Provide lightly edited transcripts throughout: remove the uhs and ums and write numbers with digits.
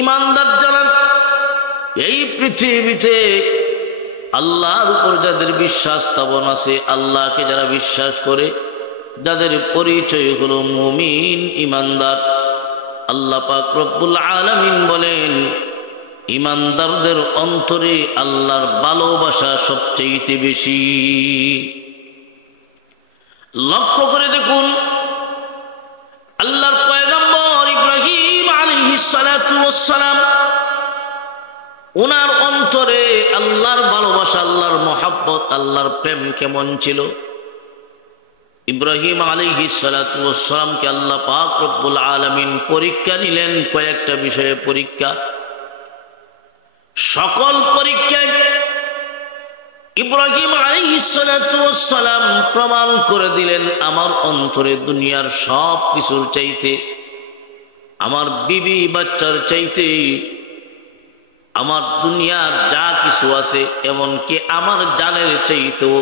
ইমানদার যারা, এই পৃথিবীতে আল্লাহর উপর যাদের বিশ্বাস স্থাপন আছে, আল্লাহকে যারা বিশ্বাস করে, যাদের পরিচয় হলো মুমিন ইমানদার, আল্লাহ পাক রব্বুল আলামিন বলেন ইমানদারদের অন্তরে আল্লাহর ভালোবাসা সবচেয়ে বেশি। লক্ষ্য করে দেখুন, আল্লাহর পয়গম্বর ইব্রাহিম আলাইহিস সালাতু ওয়াস সালাম, ওনার অন্তরে আল্লাহর ভালোবাসা, আল্লাহর মহাব্বত, আল্লাহর প্রেম কেমন ছিল? ইব্রাহিম আলাইহিস সালাতু ওয়াস সালামকে আল্লাহ পাক রব্বুল আলামিন পরীক্ষা নিলেন, কয়েকটা বিষয়ে পরীক্ষা। সকল পরীক্ষায় ইব্রাহিম আলাইহিস সালাতু ওয়াস সালাম প্রমাণ করে দিলেন, আমার অন্তরে দুনিয়ার সব কিছুর চাইতে, আমার বিবি বাচ্চার চাইতে, আমার দুনিয়ার যা কিছু আছে, এমনকি আমার জানের চাইতেও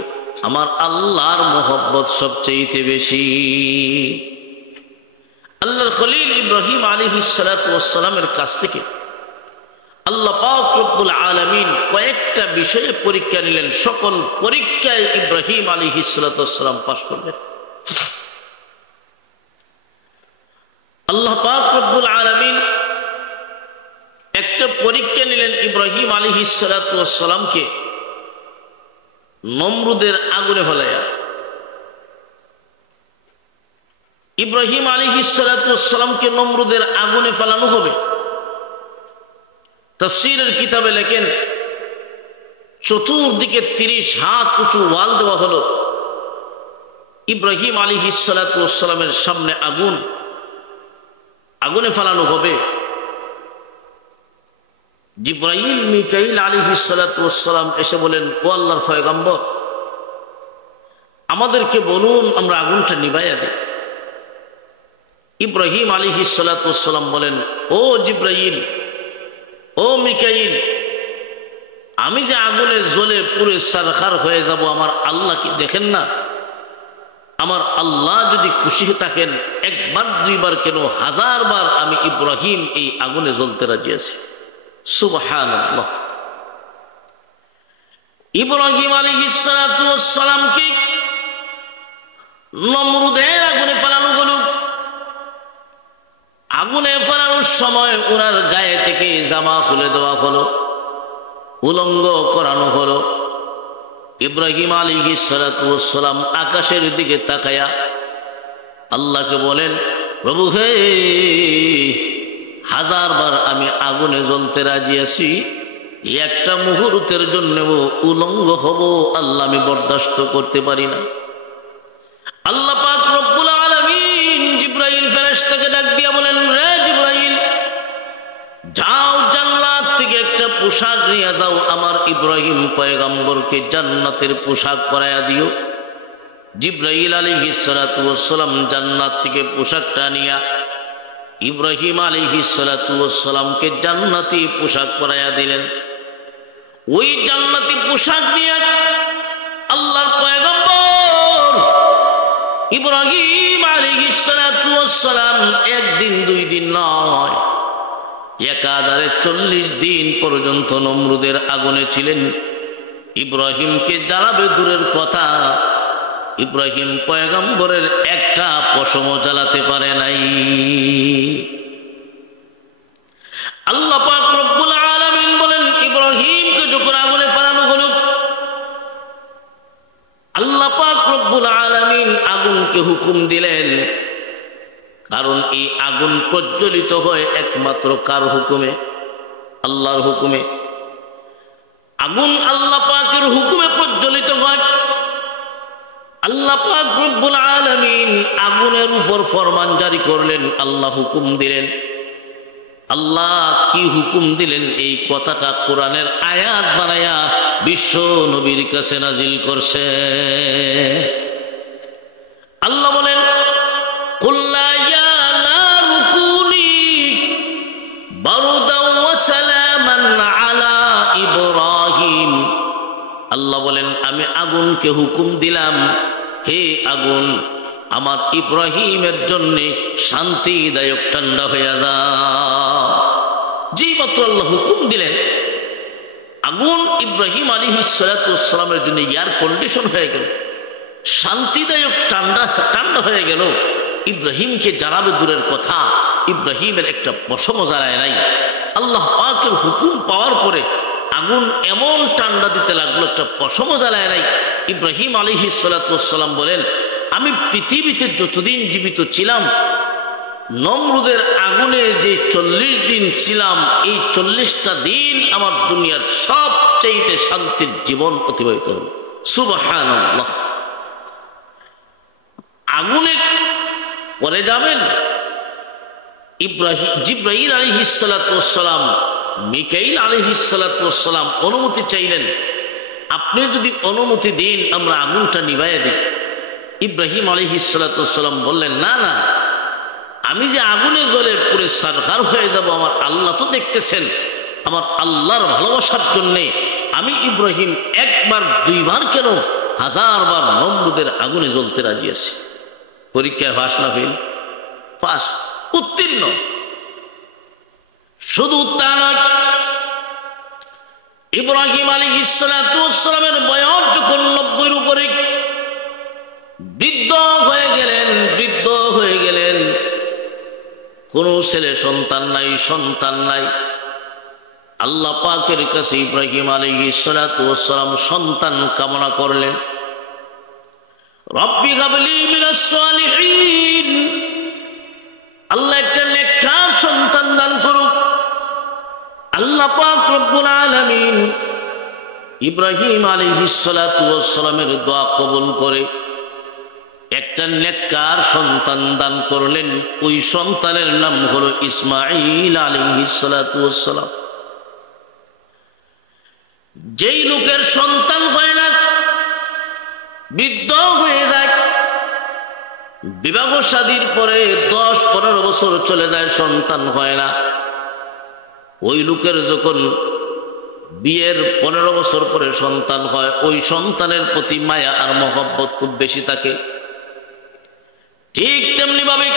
আমার আল্লাহর মোহব্বত সবচেয়ে বেশি। আল্লাহর খলিল ইব্রাহিম আলাইহিস সালাতু ওয়াস সালামের কাছ থেকে আল্লাহ পাক রব্বুল আলামিন কয়েকটা বিষয়ে পরীক্ষা নিলেন। সকল পরীক্ষায় ইব্রাহিম আলাইহিস সালাতু ওয়াস সালাম পাস করলেন। আল্লাহ পাক রব্বুল আলামিন একটা পরীক্ষা নিলেন ইব্রাহিম আলাইহিস সালাতু ওয়াস সালামকে নমরুদের আগুনে ফেলাইয়া। ইব্রাহিম আলাইহিস সালাতু ওয়াস সালামকে নমরুদের আগুনে ফেলানো হবে। তাফসীরের কিতাবে লেখেন, চতুর্দিকে 30 হাত উঁচু ওয়াল দেওয়া হলো। ইব্রাহিম আলাইহিস সালাতু ওয়াস সালামের সামনে আগুনে ফেলানো হবে। জিবরাইল মিকাইল আলাইহিস সালাতু ওয়াস সালাম এসে বলেন, ও আল্লাহর পয়গম্বর, আমাদেরকে বলুন, আমরা আগুনটা নিভাইয়া দিই। ইব্রাহিম আলাইহিস সালাতু ওয়াস সালাম বলেন, ও জিবরাইল, ও মিকাইল, আমি যে আগুনে জ্বলে পুরে সারখার হয়ে যাব, আমার আল্লাহ কি দেখেন না? আমার আল্লাহ যদি খুশি থাকেন, একবার দুইবার কেন 1000 বার আমি ইব্রাহিম এই আগুনে জ্বলতে রাজি আছি। সুবহানাল্লাহ। ইব্রাহিম আলাইহিস সালাতু ওয়াস সালামকে নমরুদের আগুনে ফেলানো হলো। আগুনে ফেলানোর সময় ওনার গায়ে থেকে জামা খুলে দেওয়া হলো, উলঙ্গ করানো হলো। ইব্রাহিম আলাইহিস সালাতু ওয়াস সালাম আকাশের দিকে তাকায়া আল্লাহকে বলেন, প্রভু হে, 1000 বার আমি আগুনে জ্বলতে রাজি আছি, একটা মুহূর্তের জন্য উলঙ্গ হব আল্লাহ আমি বরদাস্ত করতে পারি না। আল্লাহ পাক রব্বুল আলামিন জিবরাইল ফেরেশতাকে ডাক দিয়া বলেন, রে জিবরাইল, যাও জান্নাত থেকে একটা পোশাক নিয়ে যাও, আমার ইব্রাহিম পয়গম্বরকে জান্নাতের পোশাক পরাইয়া দিও। জিবরাইল আলাইহিস সালাতু ওয়াস সালাম জান্নাত থেকে পোশাকটা নিয়া ইব্রাহিম আলাইহিস সালাতু ওয়াস সালামকে জান্নাতি পোশাক পরাইয়া দিলেন। ওই জান্নাতি পোশাক নিয়ে আল্লাহর পয়গম্বর ইব্রাহিম আলাইহিস সালাতু ওয়াস সালাম একদিন 2 দিন নয়, একাধারে 40 দিন পর্যন্ত নমরুদের আগুনে ছিলেন। ইব্রাহিমকে জ্বালাবে দূরের কথা, ইব্রাহিম পয়গম্বরের একটা পশমও জ্বালাতে পারে নাই। আল্লাহ পাক রব্বুল আলামিন বলেন, ইব্রাহিমকে যখন আগুনে ফেলানো হলো, আল্লাহ পাক রব্বুল আলামিন আগুনকে হুকুম দিলেন। কারণ এই আগুন প্রজ্বলিত হয় একমাত্র কার হুকুমে? আল্লাহর হুকুমে। আগুন আল্লাহ পাকের হুকুমে প্রজ্বলিত হয়। আল্লাহ পাক রব্বুল আলামিন আগুনের উপর ফরমান জারি করলেন, আল্লাহ হুকুম দিলেন। আল্লাহ কি হুকুম দিলেন এই কথাটা কোরআনের আয়াত বানায়া বিশ্ব নবীর কাছে নাজিল করছে। আল্লাহ বলেন, কুল্লা ইয়া নারু কুনি বারদাও ওয়া সালামান আলা ইব্রাহিম। আল্লাহ বলেন, আমি আগুনকে হুকুম দিলাম, হে আগুন, আমার ইব্রাহিমের জন্য শান্তিদায়ক ঠান্ডা হয়ে যা। জি মাত্র আল্লাহ হুকুম দিলেন, আগুন ইব্রাহিম আলাইহিস সালাতু ওয়াস সালামের জন্য এয়ার কন্ডিশন হয়ে গেল, শান্তিদায়ক ঠান্ডা হয়ে গেল। ইব্রাহিমকে জানাবে দূরের কথা, ইব্রাহিমের একটা পশমও জ্বালায় নাই। আল্লাহ পাকের হুকুম পাওয়ার পরে আগুন এমন ঠান্ডা দিতে লাগলো, একটা পশমও জ্বালায় নাই। ইব্রাহিম আলাইহিস সালাতু ওয়াস সালাম বলেন, আমি পৃথিবীতে যতদিন জীবিত ছিলাম, নমরুদের আগুনে যে 40 দিন ছিলাম, এই 40টা দিন আমার দুনিয়ার সবচেয়ে শান্তির জীবন অতিবাহিত হল। সুবহানাল্লাহ। আগুনে পরে যাবেন জিবরাইল আলাইহিস সালাতু ওয়াস সালাম, মিকাইল আলাইহিস সালাতু ওয়াস সালাম অনুমতি চাইলেন, আপনি যদি অনুমতি দিন আমরা আগুনটা নিভাইয়া দিই। ইব্রাহিম আলাইহিস সালাতু ওয়াস সালাম বললেন, না না, আমি যে আগুনে জ্বলে পুরে সারখার হয়ে যাব, আমার আল্লাহ তো দেখতেছেন। আমার আল্লাহর ভালোবাসার জন্যে আমি ইব্রাহিম একবার দুইবার কেন 1000 বার নমরুদের আগুনে জ্বলতে রাজি আছি। পরীক্ষায় পাস না ফেল? পাস, উত্তীর্ণ। শুধু তা নয়, ইব্রাহিম আলাইহিস সালাতু ওয়াস সালামের বয়স যখন 90-এর উপরে, বৃদ্ধ হয়ে গেলেন, কোন ছেলে সন্তান নাই। আল্লাহ পাকের কাছে ইব্রাহিম আলাইহিস সালাতু ওয়াস সালাম সন্তান কামনা করলেন, রব্বি হাবলি মিনাস সালিহিন, আল্লাহ একটা নেককার সন্তান দান করুক। আল্লাহ পাক রব্বুল আলামিন ইব্রাহিম আলাইহিস সালাতু ওয়াস সালামের দোয়া কবুল করে একটা নেককার সন্তান দান করলেন। ওই সন্তানের নাম হলো ইসমাঈল আলাইহিস সালাতু ওয়াস সালাম। যেই লোকের সন্তান হয় না, বৃদ্ধ হয়ে যায়, বিবাহ শাদীর পরে 10-15 বছর চলে যায়, সন্তান হয় না, ওই লোকের যখন বিয়ের 15 বছর পরে সন্তান হয়, ওই সন্তানের প্রতি মায়া আর মহব্বত খুব বেশি থাকে। ঠিক তেমনি ভাবে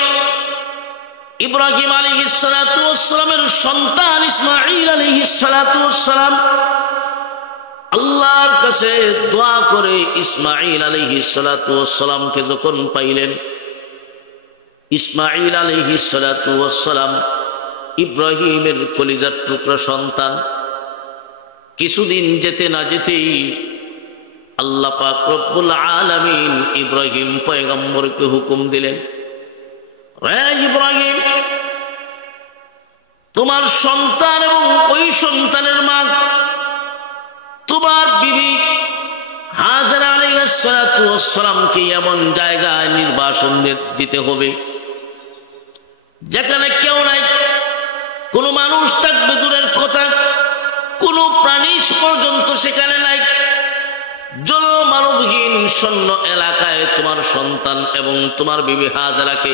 ইব্রাহিম আলাইহিস সালাতু ওয়াস সালামের সন্তান ইসমাঈল আলাইহিস সালাতু ওয়াস সালাম আল্লাহর কাছে দোয়া করে ইসমাঈল আলাইহিস সালাতু ওয়াস সালামকে যখন পাইলেন, ইসমাঈল আলাইহিস সালাতু ওয়াস সালাম ইব্রাহিমের কলিজার টুকরা সন্তান। কিছুদিন যেতে না যেতেই আল্লাহ পাক রব্বুল আলামিন ইব্রাহিম পয়গম্বরকে হুকুম দিলেন, হে ইব্রাহিম, তোমার সন্তান এবং ওই সন্তানের মা তোমার বিবি হাজরা আলাইহিস সালাতু ওয়াস সালামকে এমন জায়গায় নির্বাসন দিতে হবে যেখানে কেউ নাই, কোনো মানুষ থাকবে দূরের কথা, কোনো প্রাণী পর্যন্ত সেখানে নাই। জনমানবহীন শূন্য এলাকায় তোমার সন্তান এবং তোমার বিবি হাজরাকে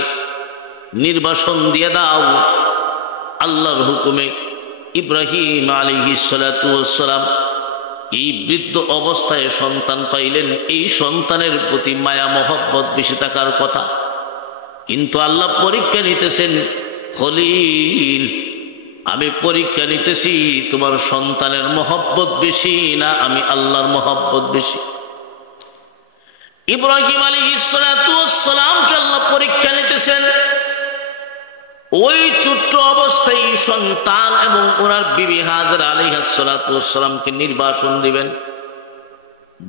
নির্বাসন দিয়ে দাও। আল্লাহর হুকুমে ইব্রাহিম আলাইহিস সালাতু ওয়াস সালাম এই বৃদ্ধ অবস্থায় সন্তান পাইলেন। এই সন্তানের প্রতি মায়া মহব্বত বেশি থাকার কথা, কিন্তু আল্লাহ পরীক্ষা নিতেছেন, খলিল আমি পরীক্ষা নিতেছি তোমার সন্তানের মহব্বত বেশি না আমি আল্লাহর মহব্বত বেশি। ইব্রাহিম আলাইহিস সালাতু ওয়াস সালামকে আল্লাহ পরীক্ষা নিতেছেন। ওই ছোট্ট অবস্থায় সন্তান এবং ওনার বিবি হাজরা আলাইহিস সালাতু ওয়াস সালামকে নির্বাসন দিবেন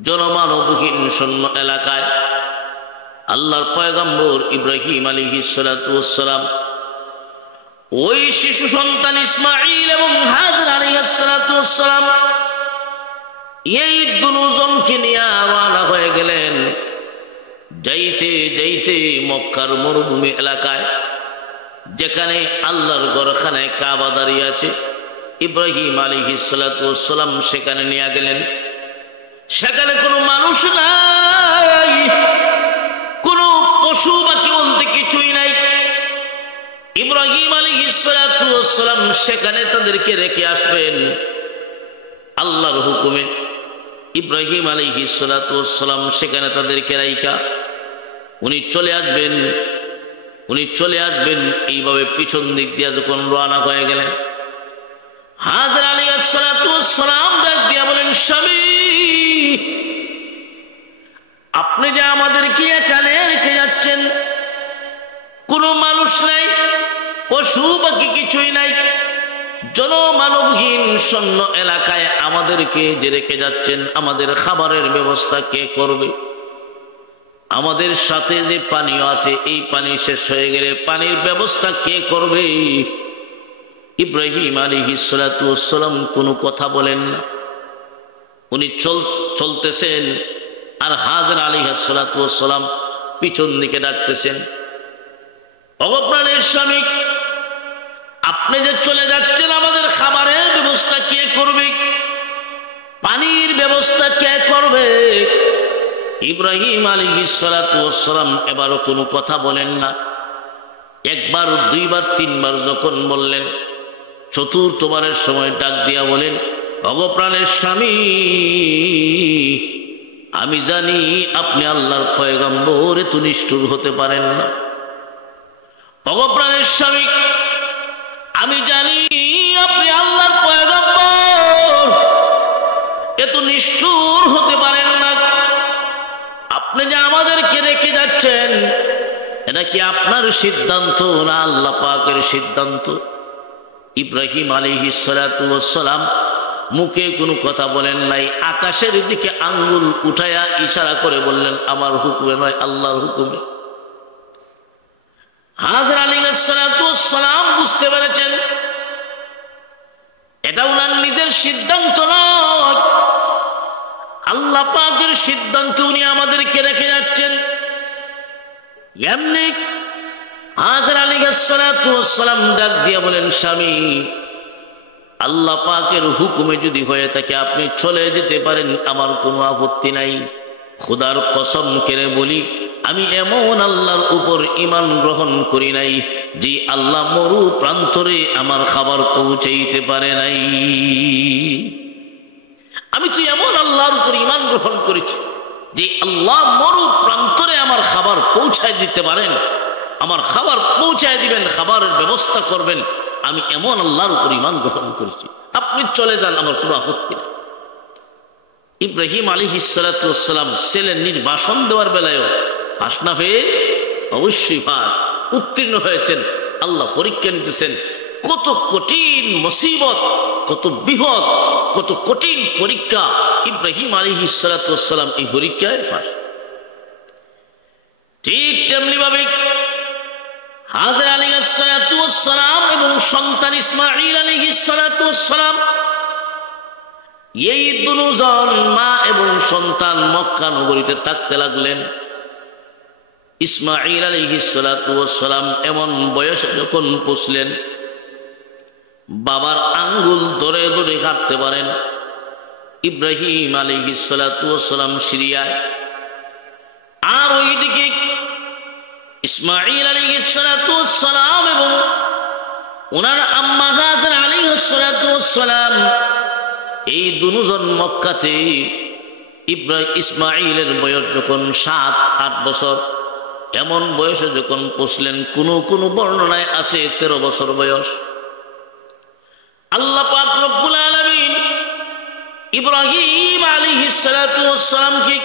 জনমানবহীন শূন্য এলাকায়। আল্লাহর পয়গম্বর ইব্রাহিম আলাইহিস সালাতু ওয়াস সালাম ওই শিশু সন্তান ইসমাঈল এবং হাজরা আলাইহিস সালাতু ওয়াস সালাম এই দুজনকে নিয়ে রওনা হয়ে গেলেন। যাইতে যাইতে মক্কার মরুভূমি এলাকায়, যেখানে আল্লাহর ঘরখানায় কাবা দাঁড়িয়ে আছে, ইব্রাহিম আলাইহিস সালাতু ওয়াস সালাম সেখানে নিয়ে গেলেন। সেখানে কোনো মানুষ নাই, কোনো পশু পাখি বলতে কিছুই নাই। ইব্রাহিম আলাইহিস সালাতু ওয়াস সালাম সেখানে তাদেরকে রেখে আসবেন আল্লাহর হুকুমে। ইব্রাহিম আলাইহিস সালাতু ওয়াস সালাম সেখানে তাদেরকে রাইখা উনি চলে আসবেন। এইভাবে পিছন দিক দিয়ে যখন রওনা হয়ে গেলেন, হাজরা আলাইহিস সালাতু ওয়াস সালাম ডাক দিয়া বলেন, স্বামী, আপনি যে আমাদেরকে এখানে রেখে যাচ্ছেন, কোনো মানুষ নাই, পশু পাখি কিছুই নাই, জনমানবহীন শূন্য এলাকায় আমাদেরকে যে রেখে যাচ্ছেন, আমাদের খাবারের ব্যবস্থা কে করবে? আমাদের সাথে যে পানীয় আছে, এই পানি শেষ হয়ে গেলে পানির ব্যবস্থা কে করবে? ইব্রাহিম আলাইহিস সালাতু ওয়াস সালাম কোনো কথা বলেন না। উনি চলতেছেন, আর হাজরা আলাইহিস সালাতু ওয়াস সালাম পিছন দিকে ডাকতেছেন, অগপ্রাণের স্বামী, আপনি যে চলে যাচ্ছেন, আমাদের খাবারের ব্যবস্থা কে করবে? পানির ব্যবস্থা কে করবে? ইব্রাহিম আলাইহিস সালাতু ওয়াস সালাম এবারও কোনো কথা বলেন না। একবার, দুইবার, তিনবার যখন বললেন, চতুর্থবারের সময় ডাক দিয়া বলেন, ভগপ্রাণের স্বামী, আমি জানি আপনি আল্লাহর পয়গম্বর, এত নিষ্ঠুর হতে পারেন না। ভগপ্রাণের স্বামী, আমি জানি আপনি আল্লাহর পয়গম্বর, এত নিষ্ঠুর হতে পারেন না। আপনি যে আমাদেরকে রেখে যাচ্ছেন, এটা কি আপনার সিদ্ধান্ত না আল্লাহ পাকের সিদ্ধান্ত? ইব্রাহিম আলাইহিস সালাতু ওয়াস সালাম মুখে কোনো কথা বলেন নাই, আকাশের দিকে আঙ্গুল উঠায়া ইশারা করে বললেন, আমার হুকুমে নয়, আল্লাহর হুকুমে। হাজরা আলাইহিস সালাতু ওয়াস সালাম বুঝতে পেরেছেন এটা উনার নিজের সিদ্ধান্ত নয়, আল্লাহ পাকের সিদ্ধান্ত। উনি আমাদেরকে রেখে যাচ্ছেন। এমনি হাজরা আলাইহিস সালাতু ওয়াস সালাম ডাক দিয়া বলেন, স্বামী, আল্লাহ পাকের হুকুমে যদি হয়ে থাকে আপনি চলে যেতে পারেন, আমার কোনো আপত্তি নাই। খোদার কসম করে বলি, আমি এমন আল্লাহর উপর ঈমান গ্রহণ করি নাই যে আল্লাহ মরু প্রান্তরে আমার খাবার পৌঁছাইতে পারে নাই। আমি তো এমন আল্লাহর উপর ঈমান গ্রহণ করেছি যে আল্লাহ মরু প্রান্তরে আমার খাবার পৌঁছায় দিতে পারেন, আমার খাবার পৌঁছায় দিবেন, খাবারের ব্যবস্থা করবেন। আমি এমন আল্লাহর উপর ঈমান গ্রহণ করেছি, আপনি চলে যান, আমার কোনো আপত্তি নেই। ইব্রাহিম আলাইহিস সালাতু ওয়াস সালাম ছেলের নির্বাসন দেওয়ার বেলায়ও পাস না হয়ে অবশ্যই পাস, উত্তীর্ণ হয়েছেন। আল্লাহ পরীক্ষা নিতেছেন। কত কঠিন মুসিবত, কত বৃহৎ, কত কঠিন পরীক্ষা, ইব্রাহিম আলাইহিস সালাতু ওয়াস সালাম এই পরীক্ষায় পাস। ঠিক তেমনি ভাবে হাজরা আলাইহিস সালাতু ওয়াস সালাম এবং সন্তান ইসমাঈল আলাইহিস সালাতু ওয়াস সালাম, এই দুজন মা এবং সন্তান মক্কা নগরীতে থাকতে লাগলেন। ইসমাঈল আলাইহিস সালাতু ওয়াস সালাম এমন বয়সে যখন পৌঁছলেন, বাবার আঙ্গুল ধরে ধরে হাঁটতে পারেন। ইব্রাহিম আলাইহিস সালাতু ওয়াস সালাম সিরিয়ায়, আর ওইদিকে ইসমাঈল আলাইহিস সালাতু ওয়াস সালাম এবং ওনার আম্মা হাজরা আলাইহিস সালাতু ওয়াস সালাম, এই দুজন মক্কাতে। ইসমাঈলের বয়স যখন 7-8 বছর, এমন বয়সে যখন পৌঁছলেন, কোন বর্ণনায় আছে 13 বছর বয়স। আল্লাহ পাক রব্বুল আলামিন ইব্রাহিম আলাইহিস সালাতু ওয়াস সালামকে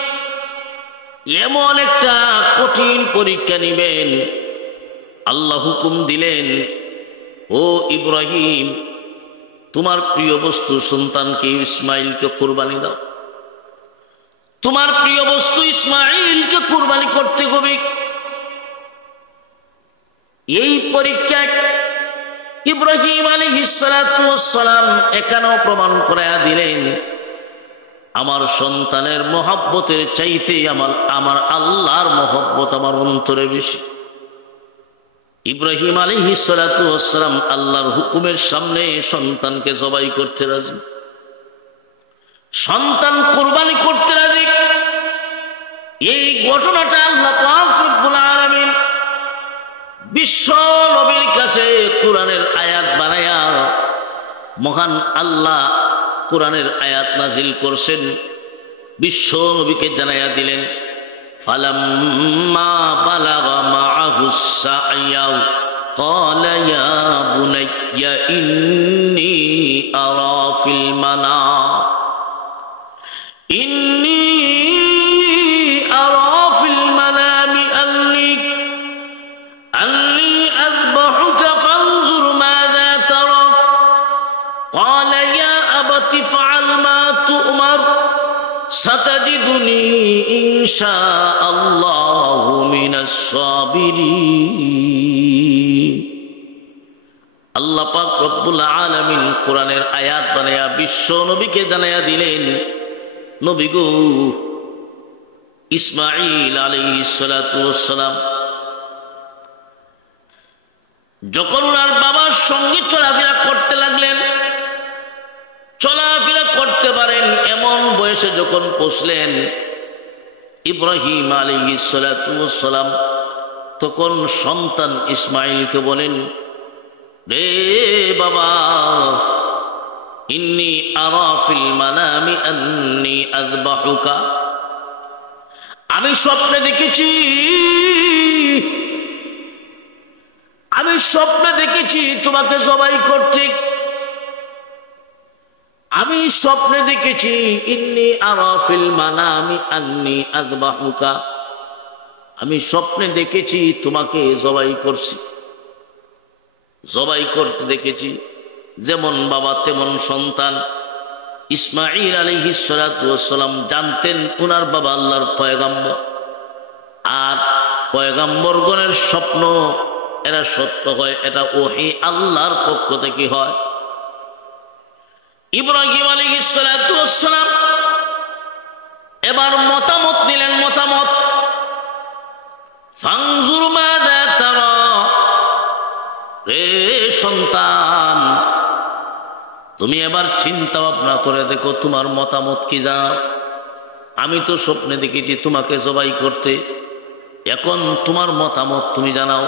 এমন একটা কঠিন পরীক্ষা নিবেন, আল্লাহ হুকুম দিলেন, ও ইব্রাহিম, তোমার প্রিয় বস্তু সন্তানকে ইসমাঈলকে কুরবানি দাও। তোমার প্রিয় বস্তু ইসমাঈলকে কুরবানি করতে হবে। এই পরীক্ষায় ইব্রাহিম আলাইহিস সালাতু ওয়াস সালাম এখানেও প্রমাণ করায়া দিলেন, আমার সন্তানের মহব্বতের চাইতে আমার আল্লাহর মহব্বত আমার অন্তরে বেশি। ইব্রাহিম আলাইহিস সালাতু ওয়াস সালাম আল্লাহর হুকুমের সামনে সন্তানকে জবাই করতে রাজি, সন্তান কুরবানি করতে রাজি। এই ঘটনাটা আল্লাহ পাক রব্বুল আলামিন বিশ্ব নবীর কাছে কোরআনের আয়াত বানায়া, মহান আল্লাহ কোরআনের আয়াত নাজিল করছেন, বিশ্ব নবীকে জানাইয়া দিলেন, ফালাম্মা বালাগা মাআহুস সা'য়া ক্বালা ইয়া বুনাইয়া ইন্নী আরা ফিল মানাম ইন্নী আরা ফিল মানামি আন্নী আযবাহুকা ফানজুর মাযা তারা ক্বালা ইয়া আবাতি ফাআল মা তু'মার সাতাজিদুনি ইনশাআল্লাহু মিনাস সাবিরিন। আল্লাহ পাক রব্বুল আলামিন কোরআনের আয়াত বানায়া বিশ্ব নবীকে জানায়া দিলেন, নবী গো, ইসমাঈল আলাইহিস সালাতু ওয়াস সালাম যখন ওনার বাবার সঙ্গে চলাফেরা করতে লাগলেন, চলাফেরা করতে পারেন এমন বয়সে যখন পৌঁছলেন, ইব্রাহিম আলাইহিস সালাতু ওয়াস সালাম তখন সন্তান ইসমাঈলকে বলেন, রে বাবা, ইন্নী আরা ফিল মানামি আন্নী আযবাহুকা, আমি স্বপ্নে দেখেছি তোমাকে জবাই করতে। আমি স্বপ্নে দেখেছি ইন্নী আরা ফিল মানামি আন্নী আযবাহুকা, আমি স্বপ্নে দেখেছি তোমাকে জবাই করছি, জবাই করতে দেখেছি। যেমন বাবা তেমন সন্তান। ইসমাঈল আলাইহিস সালাতু ওয়াস সালাম জানতেন উনার বাবা আল্লাহর পয়গম্বর, আর পয়গম্বরগণের স্বপ্ন এরা সত্য হয়, এটা ওহী আল্লাহর পক্ষ থেকে হয়। ইব্রাহিম আলাইহিস সালাতু ওয়াস সালাম এবার মতামত নিলেন, মতামত, ফানজুর মাযা তারা, রে সন্তান, তুমি এবার চিন্তা ভাবনা করে দেখো তোমার মতামত কি জানাও। আমি তো স্বপ্নে দেখেছি তোমাকে জবাই করতে, এখন তোমার মতামত তুমি জানাও।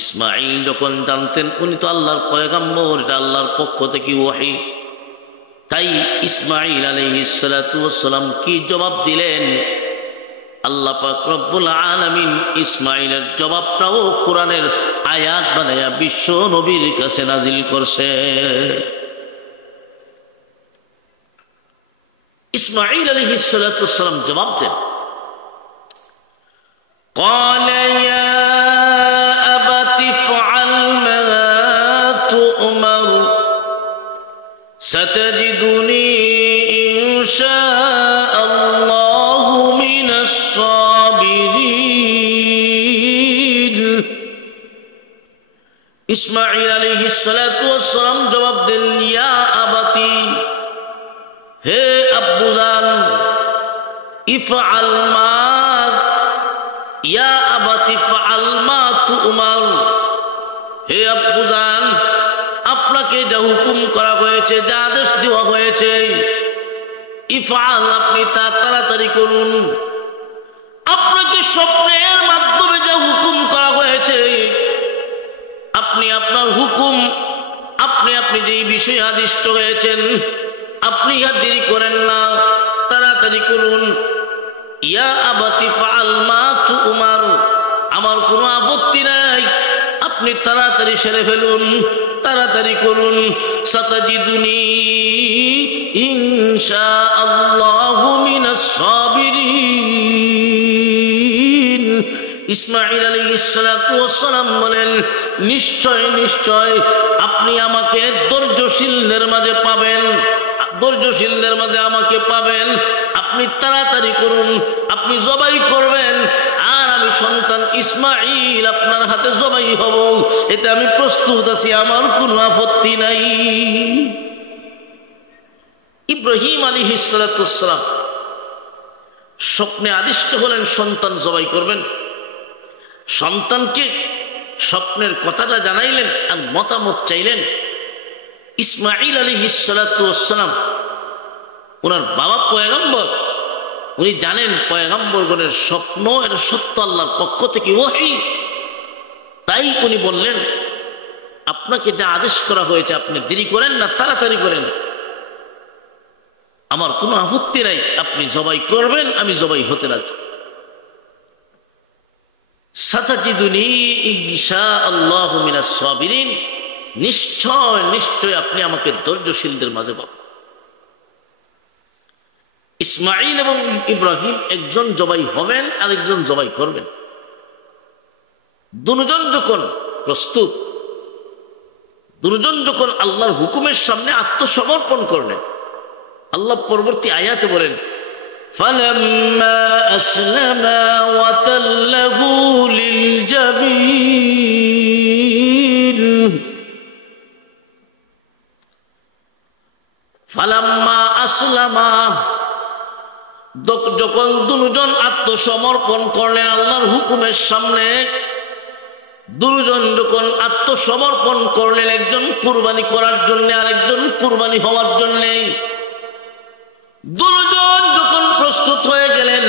ইসমাঈল যখন জানতেন উনি তো আল্লাহর পয়গম্বর, এটা আল্লাহর পক্ষ থেকে ওহী, তাই ইসমাঈল আলাইহিস সালাতু ওয়াস সালাম কি জবাব দিলেন, আল্লাহ পাক রব্বুল আলামিন ইসমাঈলের জবাবটাও কোরআনের আয়াত বানায়া বিশ্ব নবীর কাছে নাজিল করছে। ইসমাঈল আলাইহিস সালাতু ওয়াস সালাম জবাব দেন, ক্বালা ইয়া আবাতি ফাআল মা তু'মার সাতাজিদুনি ইনশাআল্লাহু মিনাস সাবিরিন। ইসমাঈল আলাইহিস সালাতু ওয়াস সালাম জবাব দেন, ইয়া আবাতি, হে আব্বুজান, ইফআল মা, ইয়া আবাতি ফাআল মা তু'মার, হে আব্বুজান, আপনাকে যা হুকুম করা হয়েছে, যা আদেশ দেওয়া হয়েছে, ইফআল, আপনি তা তাড়াতাড়ি করুন। আপনাকে স্বপ্নের মাধ্যমে যা হুকুম করা হয়েছে, আপনি আপনার হুকুম, আপনি যেই বিষয়ে আদিষ্ট হয়েছেন, আপনি আর দেরি করেন না, তাড়াতাড়ি করুন। ইয়া আবাতি ফাআল মা তু'মার, আমার কোনো আপত্তি নাই, আপনি তাড়াতাড়ি সেরে ফেলুন, তাড়াতাড়ি করুন। সাতাজিদুনি ইনশাআল্লাহু মিনাস সাবিরিন। ইসমাঈল আলাইহিস সালাতু ওয়াস সালাম বলেন, নিশ্চয় নিশ্চয় আপনি আমাকে ধৈর্যশীলদের মাঝে পাবেন, ধৈর্যশীলদের মাঝে আমাকে পাবেন। আপনি তাড়াতাড়ি করুন, আপনি জবাই করবেন, আর আমি সন্তান ইসমাঈল আপনার হাতে জবাই হব, এতে আমি প্রস্তুত আছি, আমার কোনো আপত্তি নাই। ইব্রাহিম আলাইহিস সালাতু ওয়াস সালাম স্বপ্নে আদিষ্ট হলেন সন্তান জবাই করবেন, সন্তানকে স্বপ্নের কথাটা জানাইলেন আর মতামত চাইলেন। ইসমাঈল আলাইহিস সালাতু ওয়াস সালাম ওনার বাবা পয়গম্বর, উনি জানেন পয়গম্বরগণের স্বপ্ন এটা সত্য, আল্লাহর পক্ষ থেকে ওহী। তাই উনি বললেন, আপনাকে যা আদেশ করা হয়েছে আপনি দেরি করেন না, তাড়াতাড়ি করেন, আমার কোনো আপত্তি নাই, আপনি জবাই করবেন, আমি জবাই হতে রাজি। সাতাজিদুনি ইনশাআল্লাহু মিনাস সাবিরিন। নিশ্চয় নিশ্চয় আপনি আমাকে ধৈর্যশীলদের মাঝে পাবেন। ইসমাইল এবং ইব্রাহিম একজন জবাই হবেন আর একজন জবাই করবেন। দুজন যখন প্রস্তুত, দুজন যখন আল্লাহর হুকুমের সামনে আত্মসমর্পণ করলেন, আল্লাহ পরবর্তী আয়াতে বলেন ফালাম্মা আসলামা ওয়া তাল্লাহু লিলজাবিন। ফালাম্মা আসলামা, যখন দুজন আত্মসমর্পণ করলেন আল্লাহর হুকুমের সামনে, দুজন যখন আত্মসমর্পণ করলেন, একজন কুরবানি করার জন্য আর একজন কুরবানি হওয়ার জন্য, দুজন যখন প্রস্তুত হয়ে গেলেন,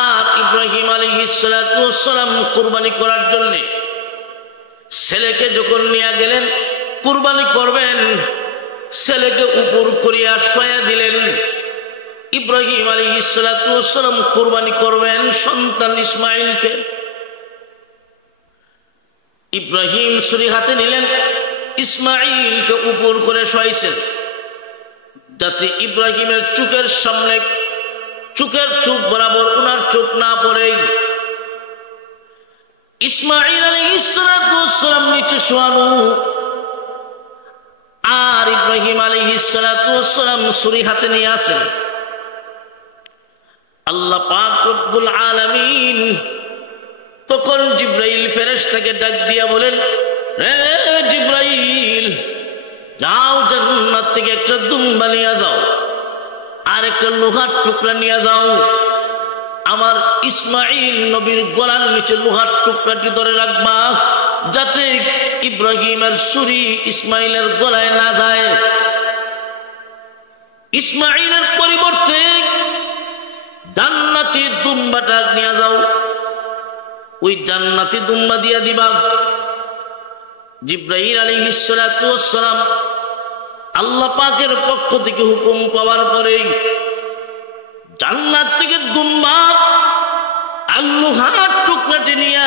আর ইব্রাহিম আলাইহিস সালাতু ওয়াস সালাম কুরবানি করার জন্য ছেলেকে যখন নিয়ে গেলেন কুরবানি করবেন, ছেলেকে উপর করিয়া শোয়া দিলেন। ইব্রাহিম আলাইহিস সালাতু ওয়াস সালাম কুরবানি করবেন সন্তান ইসমাইলকে। ইব্রাহিম ছুরি হাতে নিলেন, ইসমাইলকে উপর করে শোয়াইছেন যাতে ইব্রাহিমের চোখের সামনে, চোখের চোখ বরাবর উনার চোখ না পড়ে। ইসমাইল আলাইহিস সালাতু ওয়াস সালাম নিচে শোয়ানো, আর ইব্রাহিম আলাইহিস সালাতু ওয়াস সালাম ছুরি হাতে নিয়ে আসেন। আল্লাহ পাক রব্বুল আলামিন তখন জিব্রাইল ফেরেশতাকে ডাক দিয়া বলেন, রে জিব্রাইল, যাও জান্নাত থেকে একটা দুম্বা নিয়ে যাও আর একটা লোহার টুকরা নিয়ে যাও। আমার ইসমাইল নবীর গলার নিচে লোহার টুকরাটি ধরে রাখবা যাতে ইব্রাহিমের ছুরি ইসমাইলের গলায় না যায়। ইসমাইলের পরিবর্তে জান্নাতি দুম্বাটা নিয়ে যাও, ওই জান্নাতি দুম্বা দিয়া দিবা। জিব্রাইল আলাইহিস সালাতু ওয়াস সালাম আল্লাহ পাকের পক্ষ থেকে হুকুম পাওয়ার পরে জান্নাত থেকে দুম্বা আর লোহার টুকরাটি নিয়ে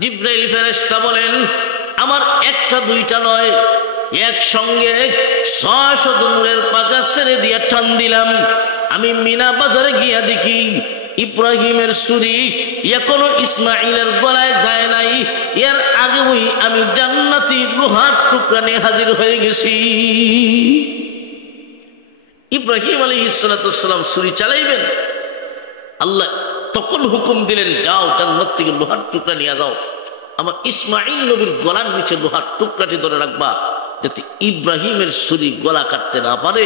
জিব্রাইল ফেরেশতা বলেন, আমার একটা দুইটা নয়, একসঙ্গে 600 নূরের পাকা ছেড়ে দিয়ে টান দিলাম। আমি মিনা বাজারে গিয়া দেখি ইব্রাহিমের ছুরি এখনো ইসমাইলের গলায় যায় নাই, এর আগে ওই আমি জান্নাতি লোহার টুকরা নিয়ে হাজির হয়ে গেছি। ইব্রাহিম আলাইহিস সালাতু ওয়াস সালাম ছুরি চালাইবেন, আল্লাহ তখন হুকুম দিলেন, যাও জান্নাত থেকে লোহার টুকরা নিয়ে যাও, আমার ইসমাইল নবীর গলার নিচে লোহার টুকরাটি ধরে রাখবা যাতে ইব্রাহিমের ছুরি গলা কাটতে না পারে।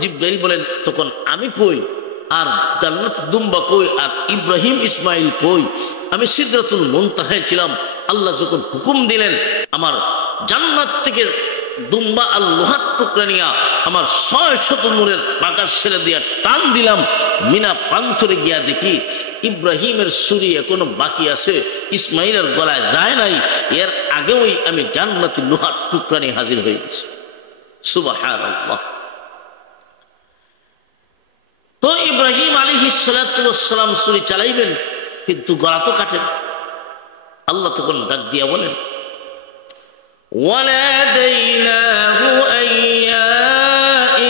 জিব্রাইল বলেন, তখন আমি কই আর জান্নাত দুম্বা কই আর ইব্রাহিম ইসমাইল কই? আমি সিদরাতুল মুনতাহায় ছিলাম। আল্লাহ যখন হুকুম দিলেন, আমার জান্নাত থেকে দুম্বা আর লোহার টুকরা নিয়া আমার 600 নূরের পাকা ছেড়ে দিয়া টান দিলাম। মিনা প্রান্তরে গিয়া দেখি ইব্রাহিমের ছুরি এখনো বাকি আছে, ইসমাইলের গলায় যায় নাই, এর আগেও আমি জান্নাতি লোহার টুকরা নিয়ে হাজির হয়ে গেছি। সুবহানাল্লাহ। তো ইব্রাহিম আলাইহিস সালাতু ওয়াস সালাম ছুরি চালাইবেন, কিন্তু গলা তো কাটেন। আল্লাহ তখন ডাক দিয়া বলেন, ওয়ালাদাইনাহু আইয়া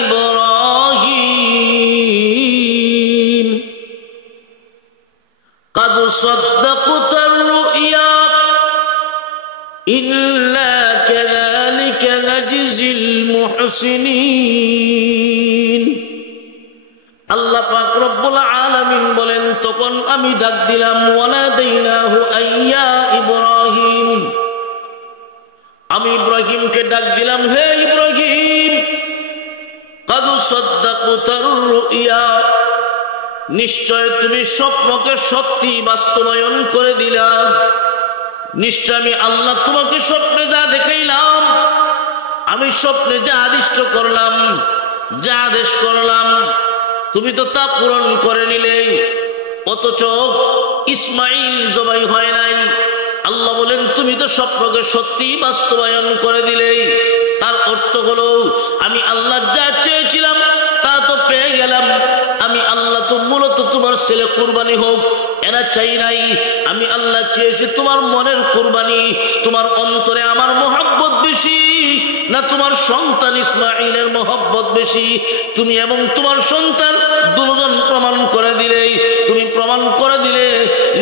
ইব্রাহিম قد صدقت الرؤيا إنا كذلك نجزي المحسنين। আল্লাহ পাক রব্বুল আলামিন বলেন, তখন আমি ডাক দিলাম, ওয়ালাদাইনাহু আইয়া ইব্রাহিম, আমি ইব্রাহিমকে ডাক দিলাম, হে ইব্রাহিম, قد صدقت الرؤيا, নিশ্চয় তুমি স্বপ্নকে সত্যি বাস্তবায়ন করে দিলা। নিশ্চয় আমি আল্লাহ তোমাকে স্বপ্নে যা দেখাইলাম, আমি স্বপ্নে যা আদিষ্ট করলাম, যা আদেশ করলাম, তুমি তো তা পূরণ করে নিলে, অথচ ইসমাইল জবাই হয় নাই। আল্লাহ বলেন, তুমি তো স্বপ্নকে সত্যি বাস্তবায়ন করে দিলে। তার অর্থ হলো, আমি আল্লাহ যা চেয়েছিলাম তা তো পেয়ে গেলাম। আমি আল্লাহ তো মূলত তোমার ছেলে কুরবানি হোক, এর জায়গা চাই নাই, আমি আল্লাহ চেয়েছি তোমার মনের কুরবানি। তোমার অন্তরে আমার মহব্বত বেশি না তোমার সন্তান ইসমাঈলের মহব্বত বেশি? তুমি এবং তোমার সন্তান দুজন প্রমাণ করে দিলে, তুমি প্রমাণ করে দিলে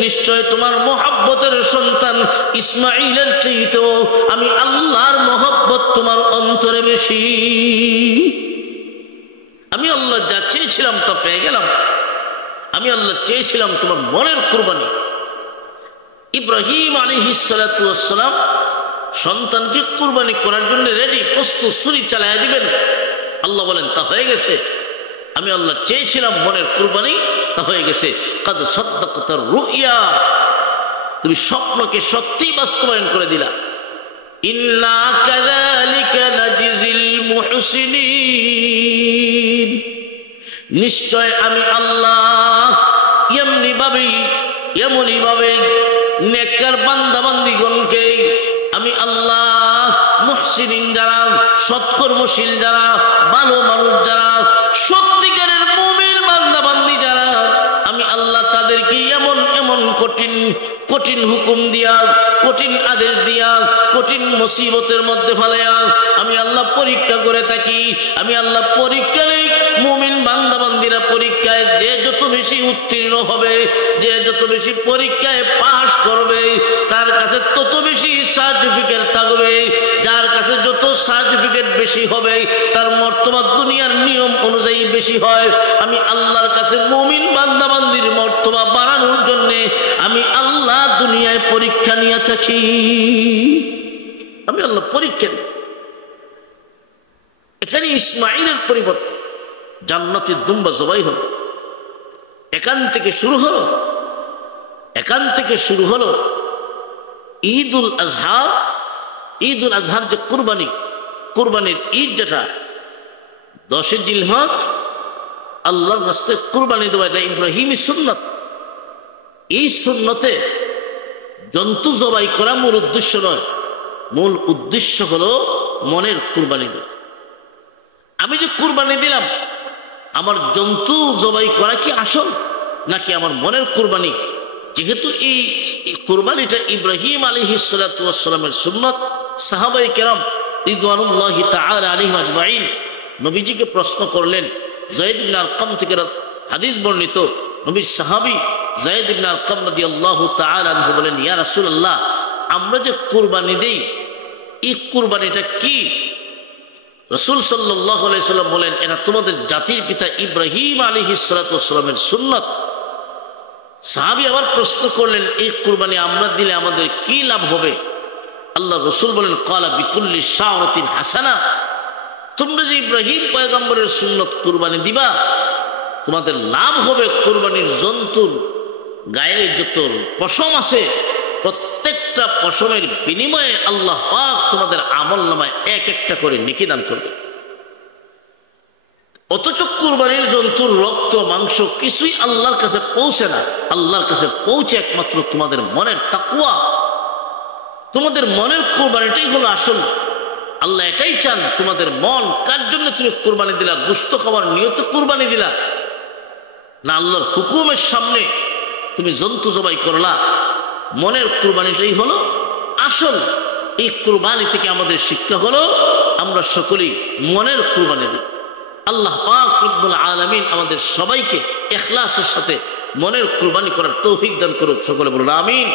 নিশ্চয় তোমার মহব্বতের সন্তান ইসমাঈলের চাইতেও আমি আল্লাহর মহব্বত তোমার অন্তরে বেশি। আমি আল্লাহ যা চেয়েছিলাম তা পেয়ে গেলাম। আমি আল্লাহ চেয়েছিলাম তোমার মনের কুরবানি। ইব্রাহিম আলাইহিস সালাতু ওয়াস সালাম সন্তানকে কুরবানি করার জন্য রেডি, প্রস্তুত, ছুরি চালায় দিবেন। আল্লাহ বলেন তা হয়ে গেছে। আমি আল্লাহ চেয়েছিলাম মনের কুরবানি, তা হয়ে গেছে। কাদ সাদ্দাকতার রুইয়া, তুমি স্বপ্নকে সত্যি বাস্তবায়ন করে দিলা। ইন্না কাযালিকা নাজিজিল মুহসিনিন, নিশ্চয় আমি আল্লাহ এমনি ভাবে নেককার বান্দা বান্দীগণকে আমি আল্লাহ মুহসিনিন যারা, সৎকর্মশীল যারা, ভালো মানুষ যারা, সত্যিকারের মুমিন বান্দা বান্দী যারা, আমি আল্লাহ তাদেরকে এমন এমন কঠিন কঠিন হুকুম দিয়া, কঠিন আদেশ দিয়া, কঠিন মুসিবতের মধ্যে ফেলাইয়া আমি আল্লাহ পরীক্ষা করে থাকি। আমি আল্লাহ পরীক্ষা নেই, মুমিন বান্দা বান্দীরা পরীক্ষায় যে যত বেশি উত্তীর্ণ হবে, যে যত বেশি পরীক্ষায় পাশ করবে, তার কাছে তত বেশি সার্টিফিকেট থাকবে। যার কাছে যত সার্টিফিকেট বেশি হবে তার মর্তবা দুনিয়ার নিয়ম অনুযায়ী বেশি হয়। আমি আল্লাহর কাছে মুমিন বান্দা বান্দীর মর্তবা বাড়ানোর জন্য আমি আল্লাহ দুনিয়ায় পরীক্ষা নিয়ে থাকি। আমি আল্লাহ পরীক্ষা নিই। এখানে ইসমাঈলের পরিবর্তে জান্নাতের দুম্বা জবাই হলো। এখান থেকে শুরু হলো ঈদুল আজহা। ঈদুল আজহার যে কুরবানির ঈদ, যেটা 10 জিলহজ আল্লাহর রাস্তে কুরবানি দেওয়া, এটা ইব্রাহিমী সুন্নাত। এই সুন্নতে জন্তু জবাই করা মূল উদ্দেশ্য নয়, মূল উদ্দেশ্য হলো মনের কুরবানি দেওয়া। আমি যে কুরবানি দিলাম, আমার জন্তু জবাই করা কি আসল নাকি আমার মনের কুরবানি? যেহেতু এই কুরবানিটা ইব্রাহিম আলাইহিস সালাতু ওয়াস সালামের সুন্নাত, সাহাবায়ে কেরাম রিদওয়ানুল্লাহি তাআলা আলাইহিম আজমাইন নবীজিকে প্রশ্ন করলেন। যায়েদ ইবনে আরকাম থেকে হাদিস বর্ণিত, নবীর সাহাবী যায়েদ ইবনে আরকাম রাদিয়াল্লাহু তাআলা আনহু বলেন, ইয়া রাসূলুল্লাহ, আমরা যে কুরবানি দেই, এই কুরবানিটা কি? রাসূল সাল্লাল্লাহু আলাইহি সাল্লাম বলেন, এটা তোমাদের জাতির পিতা ইব্রাহিম আলাইহিস সালাতু ওয়াস সালামের সুন্নাত। সাহাবী আবার প্রশ্ন করলেন, এই কুরবানি আমরা দিলে আমাদের কি লাভ হবে? আল্লাহ রাসূল বলেন, ক্বালা বিকুল্লি শাওরাতিন হাসানা, তোমরা যে ইব্রাহিম পয়গম্বরের সুন্নত কুরবানি দিবা, তোমাদের লাভ হবে কুরবানির জন্তুর গায়ে যত পশম আছে, প্রত্যেকটা পশমের বিনিময়ে আল্লাহ পাক তোমাদের আমলনামায় এক একটা করে নেকি দান করবে। অথচ কুরবানির জন্তুর রক্ত মাংস কিছুই আল্লাহর কাছে পৌঁছে না। আল্লাহর কাছে পৌঁছে একমাত্র তোমাদের মনের তাকওয়া, তোমাদের মনের কুরবানিটাই হলো আসল। আল্লাহ এটাই চান, তোমাদের মন কার জন্য তুমি কুরবানি দিলা? গোশত খাওয়ার নিয়তে কুরবানি দিলা না আল্লাহর হুকুমের সামনে তুমি জন্তু জবাই করলা? মনের কুরবানিটাই হলো আসল। এই কুরবানি থেকে আমাদের শিক্ষা হলো আমরা সকলেই মনের কুরবানি দিই। আল্লাহ পাক রব্বুল আলামিন আমাদের সবাইকে ইখলাসের সাথে মনের কুরবানি করার তৌফিক দান করুক। সকলে বলুন আমিন।